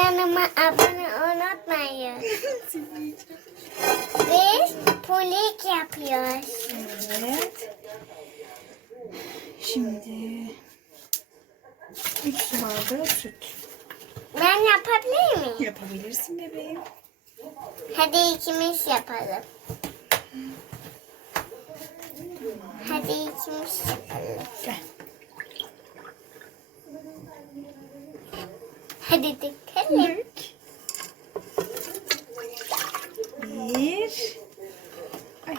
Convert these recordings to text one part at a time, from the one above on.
Kanalıma abone unutmayın. Biz polik yapıyoruz. Evet. Şimdi 3 su bardağı süt. Ben yapabilir miyim? Yapabilirsin bebeğim. Hadi ikimiz yapalım. Hadi ikimiz yapalım. Gel. Hadi dökelim. Dök. Bir. Ay,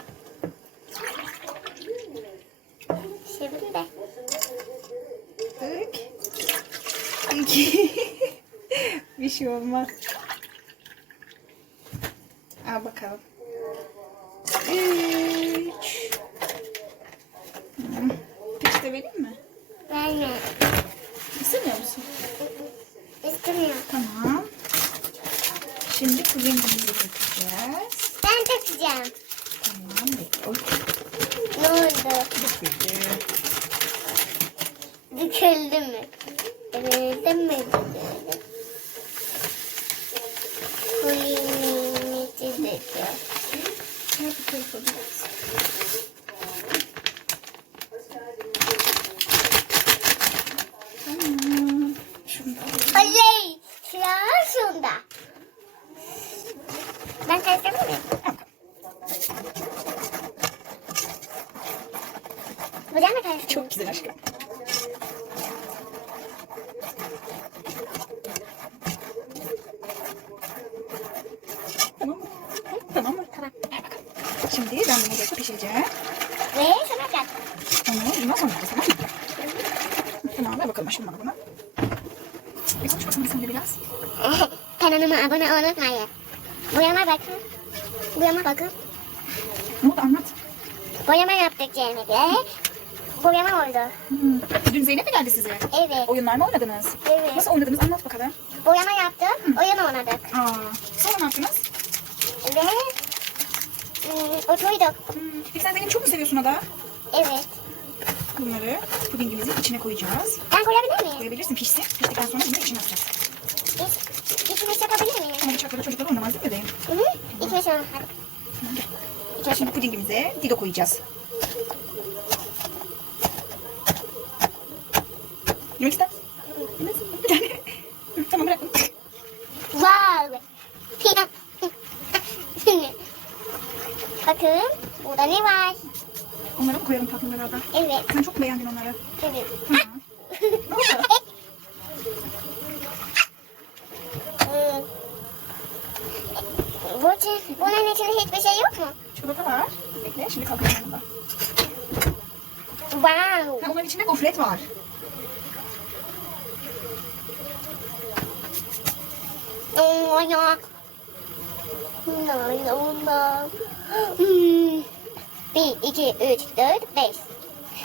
Şimdi dök. İki. Bir şey olmaz. Al bakalım. Üç. Hmm. Peçete vereyim mi? verme. İstemiyor musun? İstemiyorum. Tamam. Şimdi pudingimizi dökeceğiz. Ben dökeceğim. Tamam bekle. Oy, Ne oldu? döküldü. Döküldü mü? Döküldü mü? Döküldü. Polimimizi döküyor. Gel bu tarafa biraz. Tamam. Şunu da alayım. Oley! Sıra şunda. Ben karıştırabilir miyim? Buradan mı karıştırayım? Çok güzel aşkım. Tamam mı? Hı, Tamam mı? Tamam. Ver bakalım. Şimdi ben bunu böyle pişireceğim. Ve sana bırak. Onu bundan sonra yapacağız tamam mı? Tamam ver bakalım aşkım bana bunu. Bir konuş bakalım sen de biraz. Kanalıma abone unutmayın. Boyama bakın. Boyama bakın. Ne oldu anlat. Boyama yaptık Cemil'le. Boyama oldu. Hmm. Dün Zeynep mi geldi size? Evet. Oyunlar mı oynadınız? Evet. Nasıl oynadınız anlat bakalım. Boyama yaptım. Oyun oynadık. Aa, sonra ne yaptınız? Ve ım, oturduk. Hmm. Peki sen Zeynep'i çok mu seviyorsun Ada? Evet. Bunları pudingimizin içine koyacağız. Ben koyabilir miyim? Koyabilirsin pişsin. Piştikten sonra bunu içine atacağız. İç, içine yapabilir miyim? Ama bıçakla çocuklar oynamaz değil mi bebeğim? Hı hı. İçine şöyle. Hadi. Şimdi pudingimize dido koyacağız. Yemek ister misin? Yemezsin. Bir tane. tamam bırak. Wow. Bakın burada ne var? Onları mı koyalım tatlılara da? Evet. Sen çok beğendin onları. Evet. Tamam. ne oldu? Bu, bunun içinde hiçbir şey yok mu? Çikolata var. Bekle şimdi kalkıyorum yanında. Wow. Ha, onların içinde gofret var. Oh ya. No, no, no. Hmm. Bir, iki, üç, dört, beş.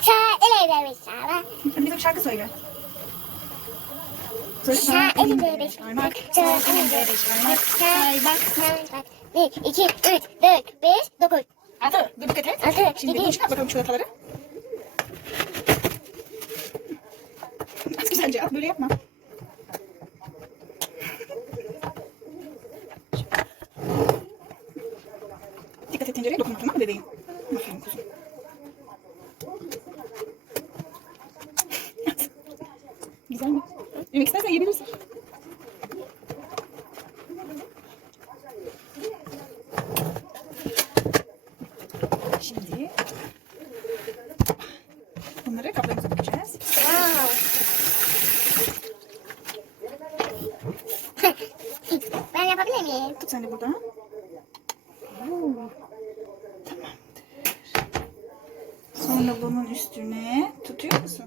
Şair şara. Hadi bize bir şarkı söyle. Şair beş parmak. parmak. Sağ elimde beş parmak. Say bak. Bak. Bir, iki, üç, dört, beş, dokuz. Altı. Dur dikkat et. Altı, Şimdi yedi. çıkart bakalım çikolataları. Az güzelce at böyle yapma. Dikkat et tencereye dokunma tamam mı bebeğim? Aferin kuzum. Güzel mi? Yemek istersen yiyebilirsin. Şimdi bunları kaplarımıza dökeceğiz. Wow. ben yapabilir miyim? Tut sen de buradan. Oo. Sonra bunun üstüne tutuyor musun?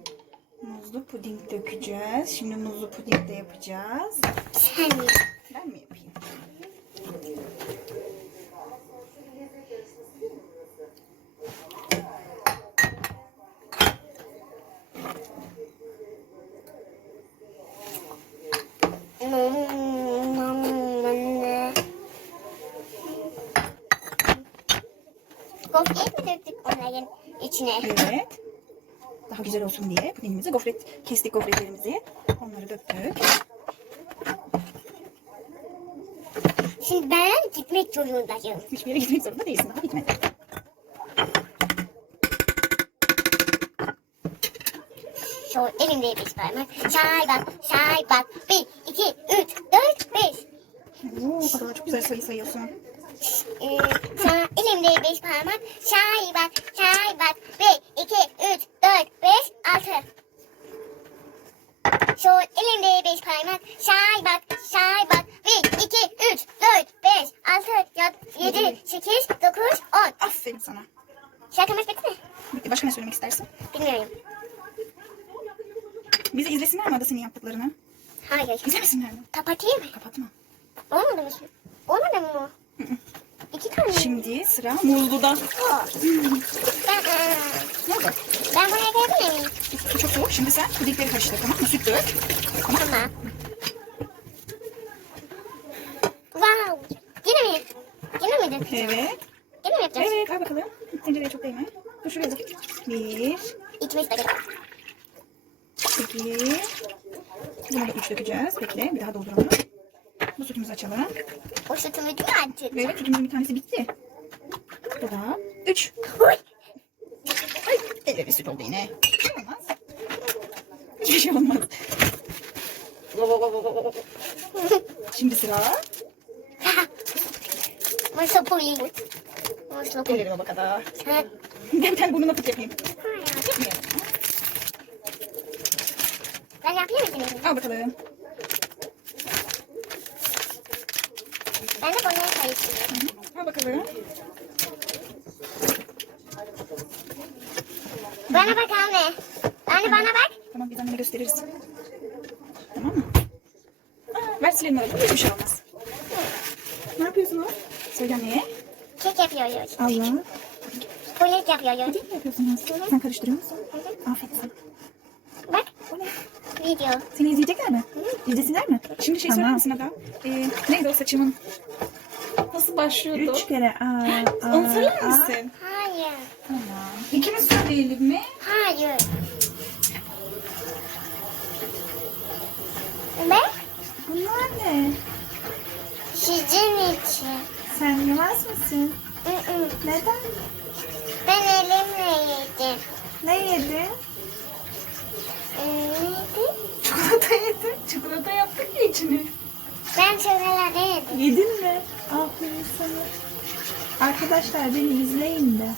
Muzlu puding dökeceğiz. Şimdi muzlu puding de yapacağız. Sen yap. Ben mi yapayım? Gofret mi döktük onların içine? Evet. Daha güzel olsun diye pudingimizi gofret kestik gofretlerimizi. Onları döktük. Şimdi ben gitmek zorundayım. Hiçbir yere gitmek zorunda değilsin. Daha bitmedi. Şu elimde beş parmak. Şay bak, şay bak. Bir, iki, üç, dört, beş. Oo, kadar çok güzel sayı sayıyorsun. Sağ elimde beş parmak. Şay bak, şay bak. Bir, iki, üç, dört, beş, altı. Şu elimde beş parmak. Şay bak, şay bak. Bir, iki, üç, dört, beş, altı, yedi, yedi, sekiz, dokuz, on. Aferin sana. Şarkımız bitti mi? Bitti. Başka ne söylemek istersin? Bilmiyorum. Bizi izlesinler mi Ada senin yaptıklarını? Hayır. İzlemesinler mi? Kapatayım mı? Kapatma. Olmadı mı? Olmadı mı? İki tane. Şimdi sıra muzluda. Ne oldu? ben buraya miyim? Bu çok soğuk. Şimdi sen pudingleri karıştır tamam mı? Süt dök. Tamam. Tamam. Wow. Yine mi? Yine mi dökeceğiz? Evet. Yine mi yapacağız? Evet. Ver bakalım. Tencereye çok değme. Dur şuraya dök. Bir. İkimiz de dökelim. iki. Buna da üç dökeceğiz. Bekle. Bir daha dolduralım. Bu sütümüzü açalım. O sütümü değil mi açacağız? Ve evet sütümüzün bir tanesi bitti. Bu da üç. Ay elleri süt oldu yine. Bir şey olmaz. Hiçbir şey olmaz. Şimdi sıra. Masa puli. Masa puli. Ellerime bak kadar. Ben bir tane burnuna pıt yapayım. Hayır. Ben yapayım mı? Al bakalım. Ben de bunu karıştırıyorum. Bakalım. Bana bak anne. Anne bana bak. Tamam biz anneme gösteririz. Tamam mı? Aa, ver silelim orada. Hiçbir şey olmaz. Ne yapıyorsun o? Söyle anneye. Kek yapıyoruz. Allah. Polis yapıyoruz. Ne yapıyorsunuz? Sen karıştırıyor musun? Aferin sana. Bak. O ne? Video. Seni izleyecekler mi? İzlesinler mi? Şimdi şey söyler misin Ada? Ee, neydi o saçımın? Nasıl başlıyordu? Üç kere Onu söyler aa. misin? Hayır. Tamam. İkimiz söyleyelim mi? Hayır. Ne? Bunlar ne? Sizin için. Sen yemez misin? Mm-mm. Neden? Ben elimle yedim. Ne yedin? Ee, Neydi? Çikolata yedim. Çikolata yaptık ya içine. Ben çikolata yedim. Yedin mi? Aferin sana. Arkadaşlar beni izleyin de.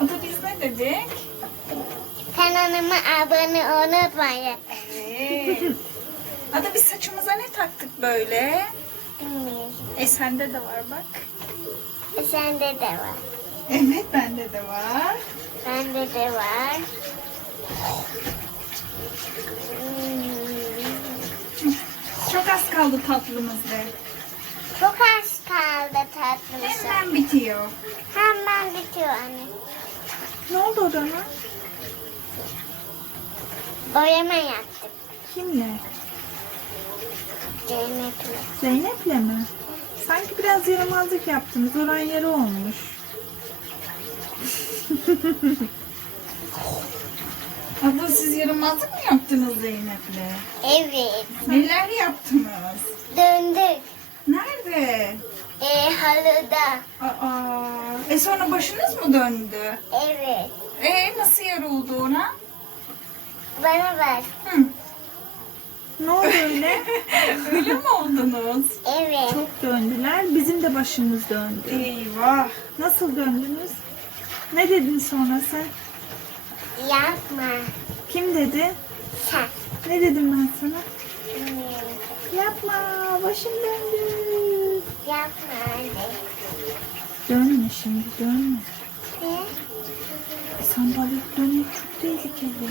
Ada biz ne dedik? Kanalıma abone unutmayın. Evet. Ada biz saçımıza ne taktık böyle? Bilmiyorum. E sende de var bak. E, Sende de var. Evet bende de var. Bende de var. Hmm. Çok az kaldı tatlımız be. Çok az kaldı tatlımıza. Hemen bitiyor. Hemen bitiyor anne. Ne oldu odana? Boyama yaptık. Kimle? Zeynep'le. Zeynep'le mi? Sanki biraz yaramazlık yaptınız. Oran yeri olmuş. Yaramazlık mı yaptınız Zeynep'le? Evet. Neler yaptınız? Döndük. Nerede? E, halıda. Aa, e sonra başınız mı döndü? Evet. E nasıl yarıldı ona? Bana ver. Hı. Ne oldu öyle? Öyle mi oldunuz? Evet. Çok döndüler. Bizim de başımız döndü. Eyvah. Nasıl döndünüz? Ne dedin sonra sen? Yapma. Kim dedi? Sen. Ne dedim ben sana? Bilmiyorum. Yapma başım döndü. Yapma anne. Dönme şimdi dönme. Ne? Sandalet dönmek çok tehlikeli.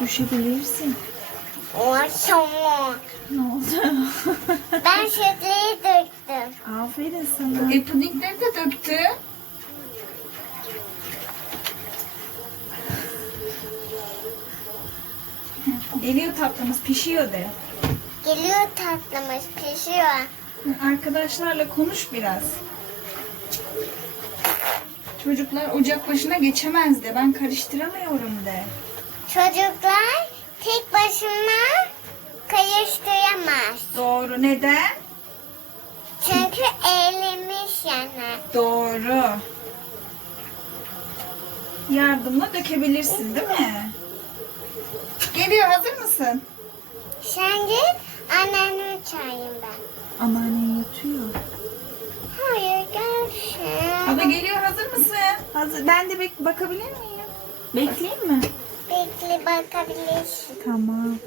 Düşebilirsin. O soğuk. Ne oldu? Ben şekeri döktüm. Aferin sana. E pudingleri de döktü. Geliyor tatlımız pişiyor de. Geliyor tatlımız pişiyor. Arkadaşlarla konuş biraz. Çocuklar ocak başına geçemez de ben karıştıramıyorum de. Çocuklar tek başına karıştıramaz. Doğru. Neden? Çünkü eğlenmiş yani. Doğru. Yardımla dökebilirsin değil mi? Geliyor hazır mısın? Sen git annemi çağırayım ben. Anneannen yatıyor. Hayır gel sen. Ada geliyor hazır mısın? Hazır. Ben de bek- bakabilir miyim? Bekleyeyim mi? Bekle bakabilirsin. Tamam.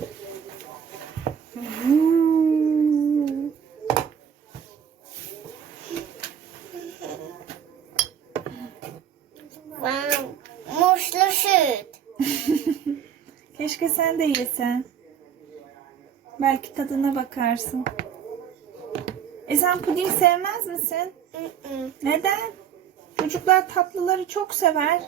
Wow. Muzlu süt. Keşke sen de yesen. Belki tadına bakarsın. E sen puding sevmez misin? Neden? Çocuklar tatlıları çok sever.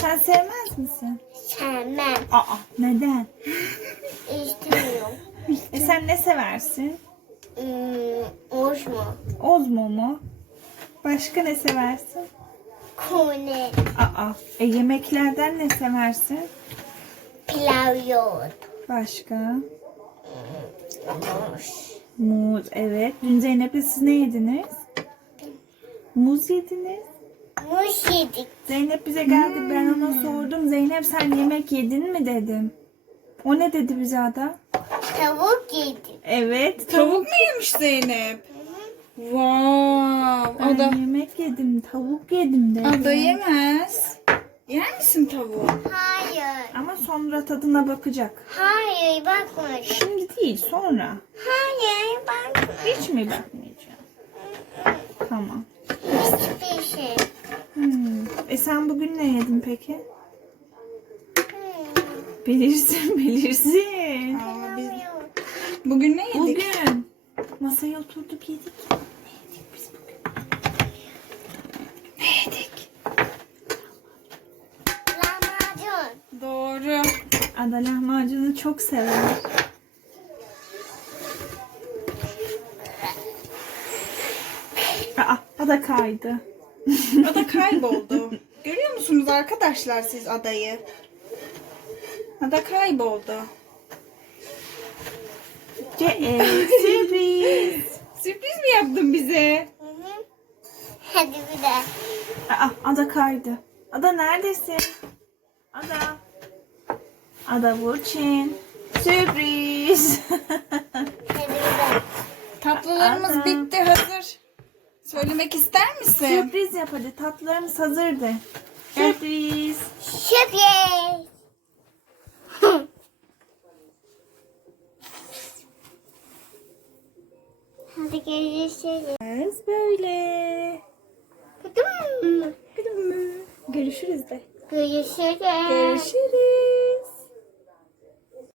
Sen sevmez misin? Sevmem. Aa, neden? İstemiyorum. E sen ne seversin? Hmm, muz mu? Ozmo mu? Başka ne seversin? Kone. Aa, e yemeklerden ne seversin? Pilav yoğurt. Başka? Muz. Muz, evet. Dün Zeynep'le siz ne yediniz? Muz yediniz. Muz yedik. Zeynep bize geldi. Ben ona sordum. Zeynep sen yemek yedin mi dedim. O ne dedi bize ada? Tavuk yedik. Evet. Tavuk mu yemiş Zeynep? Wow. Ben Ada, yemek yedim. Tavuk yedim dedi. Ada yemez. Yer misin tavuğu? Hayır. Ama sonra tadına bakacak. Hayır bakma. Şimdi değil sonra. Hayır bakma. Hiç mi bakmayacağım? Tamam. Hiçbir şey. Hmm. E sen bugün ne yedin peki? Hmm. Bilirsin bilirsin. Aa, biz bugün ne yedik? Bugün masaya oturduk yedik. Ne yedik biz bugün? Ne yedik? Lahmacun. Doğru. Ada lahmacunu çok sever. Aa, Ada kaydı. Ada kayboldu. Görüyor musunuz arkadaşlar siz adayı? Ada kayboldu. Ce e, sürpriz. Sürpriz mi yaptın bize? Hadi bir de. Aa, Ada kaydı. Ada neredesin? Ada. Ada Burçin. Sürpriz. Tatlılarımız Ada. bitti hazır. Söylemek ister misin? Sürpriz yap hadi. Tatlılarımız hazırdı. Sürpriz. Sürpriz. Hadi görüşürüz. Böyle. Kıdım. Görüşürüz de. Görüşürüz. Görüşürüz.